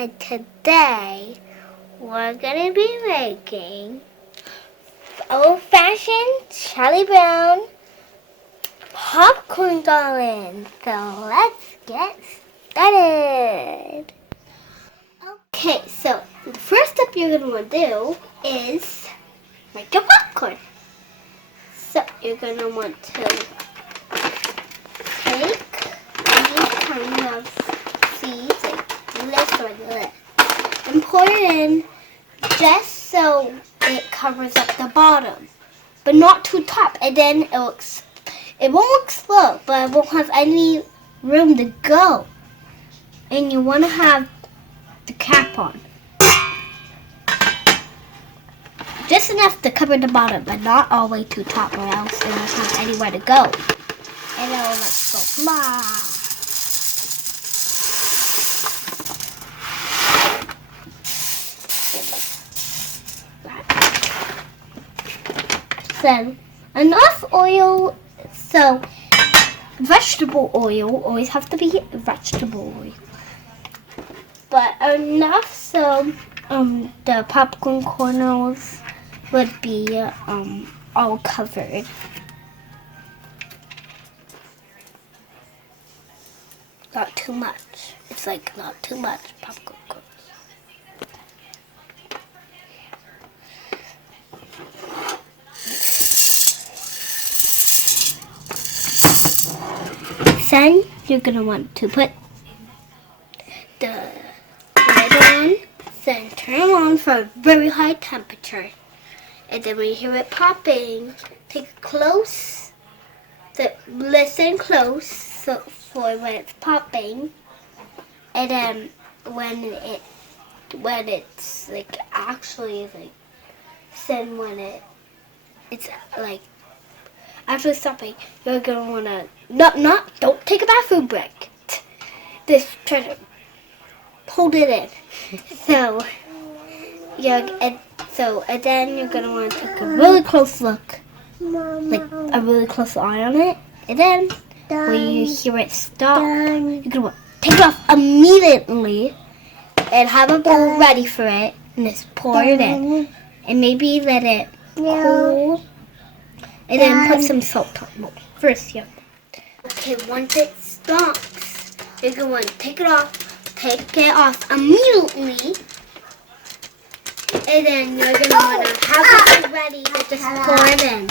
and today we're gonna be making old-fashioned Charlie Brown popcorn Garland. So let's get started. Okay, so the first step you're gonna want to do is make your popcorn. So you're gonna want to take these kind of seeds, like this or this, and pour it in just so it covers up the bottom, but not too top. And then it won't explode, but it won't have any room to go. And you want to have the cap on, just enough to cover the bottom, but not all the way to top, or else it won't have anywhere to go. And it'll like go blah. So enough oil. So vegetable oil always have to be vegetable oil, but enough so the popcorn kernels would be all covered. Not too much. It's like not too much popcorn kernels. Then you're gonna want to put the lid on, then turn it on for a very high temperature. And then when you hear it popping, take it close, listen close for when it's popping. And then when it's like actually like, then when it's like after stopping, you're gonna wanna don't take a bathroom break. Just try to hold it in. And then you're gonna want to take a really close look, like a really close eye on it. And then when you hear it stop, you're gonna want to take it off immediately and have a bowl ready for it, and just pour it in, and maybe let it cool. And then put some salt on it. First, yeah. Okay, once it stops, you're going to want to take it off immediately. And then you're going to want to have it ready to just pour it in.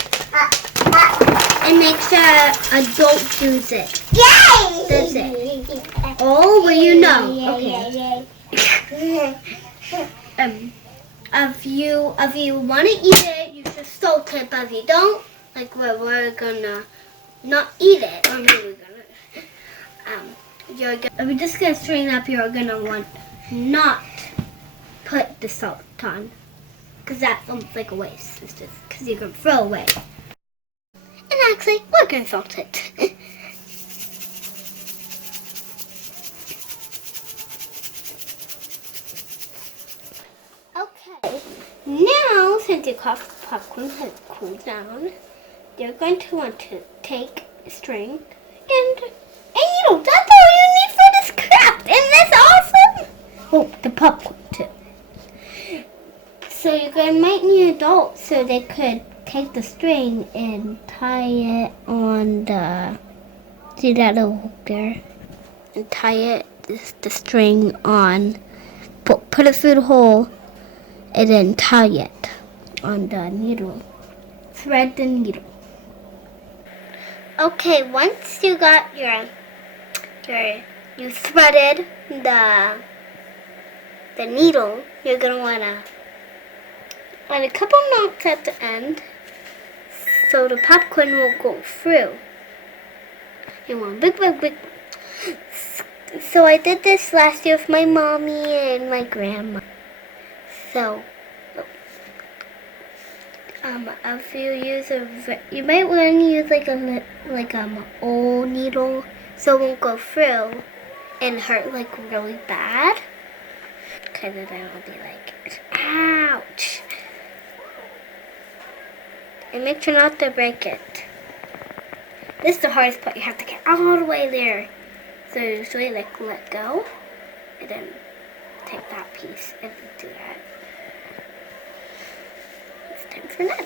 And make sure I don't use it. That's it. Oh, well, you know. Okay. If you want to eat it, you should salt it, but if you don't, like we're gonna not eat it, or maybe we're just gonna strain up. You're gonna want not put the salt on, because that's like a waste. It's just because you're gonna throw away. And actually, we're gonna salt it. Okay, now since your popcorn has cooled down, you're going to want to take a string and a needle. That's all you need for this craft. Isn't this awesome? Oh, the popcorn too. So you're going to might need adults so they could take the string and tie it on see that little hook there? And tie the string on, put it through the hole, and then tie it on the needle. Thread the needle. Okay, once you got you threaded the needle, you're gonna wanna add a couple knots at the end so the popcorn will go through. You want big. So I did this last year with my mommy and my grandma. So if you use you might want to use like old needle so it won't go through and hurt like really bad. Because then I'll be like, ouch. And make sure not to break it. This is the hardest part. You have to get all the way there. So usually like let go and then take that piece and do that. It's time for that.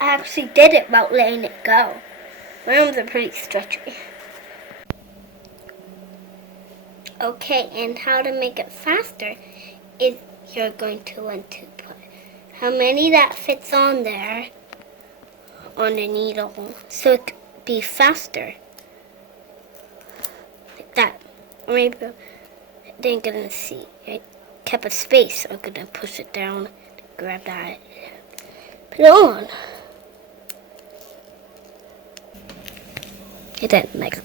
I actually did it without letting it go. My arms are pretty stretchy. Okay, and how to make it faster is you're going to want to put how many that fits on there on the needle so it could be faster. Like that. Or maybe they're gonna see. I kept a space, so I'm gonna push it down, grab that, put it on. And then like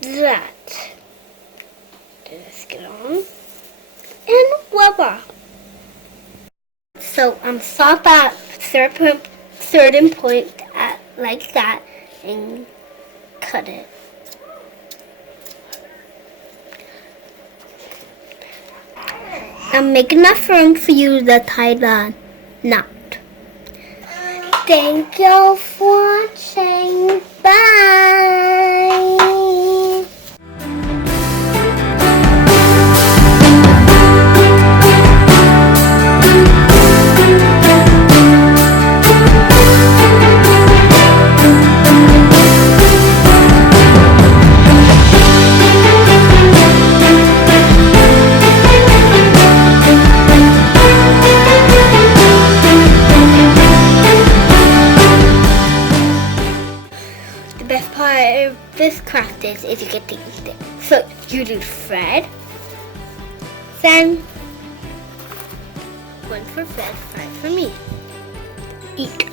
that. Just get on. And voila. So stop at certain point at like that and cut it. And make enough room for you to tie the knot. Thank you for watching. Bye. The best part of this craft is you get to eat it. So you do Fred, then 1 for Fred, 5 for me. Eat.